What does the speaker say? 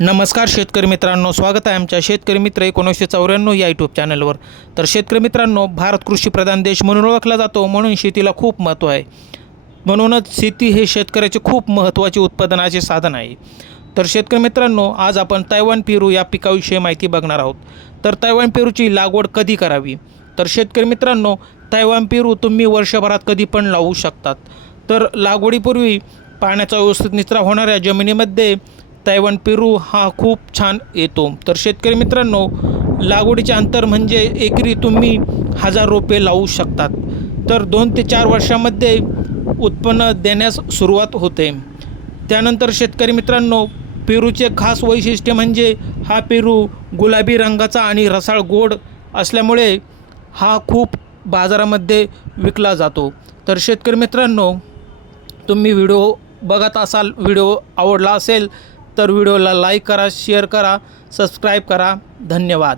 नमस्कार शेतकरी मित्रांनो, स्वागत आहे आमच्या शेतकरी मित्र 1994 या यूट्यूब चॅनलवर। तर शेतकरी मित्रांनो, भारत कृषीप्रधान देश म्हणून ओळखला जातो, म्हणून शेतीला खूप महत्त्व आहे। म्हणूनच शेती हे शेतकऱ्याचे खूप महत्त्वाचे उत्पादनाचे साधन आहे। तर शेतकरी मित्रांनो, आज आपण तैवान पेरू या पिकाविषयी माहिती बघणार आहोत। तर तैवान पेरूची लागवड कधी करावी? तर शेतकरी मित्रांनो, तैवान पेरू तुम्ही वर्षभरात कधी पण लावू शकतात। तर लागवडीपूर्वी पाण्याचा व्यवस्थित निचरा होणाऱ्या जमिनीमध्ये तैवान पेरू हा खूप छान येतो। तर शेतकरी मित्रांनो, लागवडीचे अंतर म्हणजे एकरी तुम्ही 1000 रोपे लावू शकतात। तर 2 ते 4 वर्षांमध्ये उत्पन्न देण्यास सुरुवात होते। त्यानंतर शेतकरी मित्रांनो, पेरूचे खास वैशिष्ट्य म्हणजे हा पेरू गुलाबी रंगाचा आणि रसाळ गोड असल्यामुळे हा खूप बाजारामध्ये विकला जातो। तर शेतकरी मित्रांनो, तुम्ही व्हिडिओ बघत असाल, व्हिडिओ आवडला असेल तर व्हिडिओला लाईक करा, शेअर करा, सबस्क्राईब करा। धन्यवाद।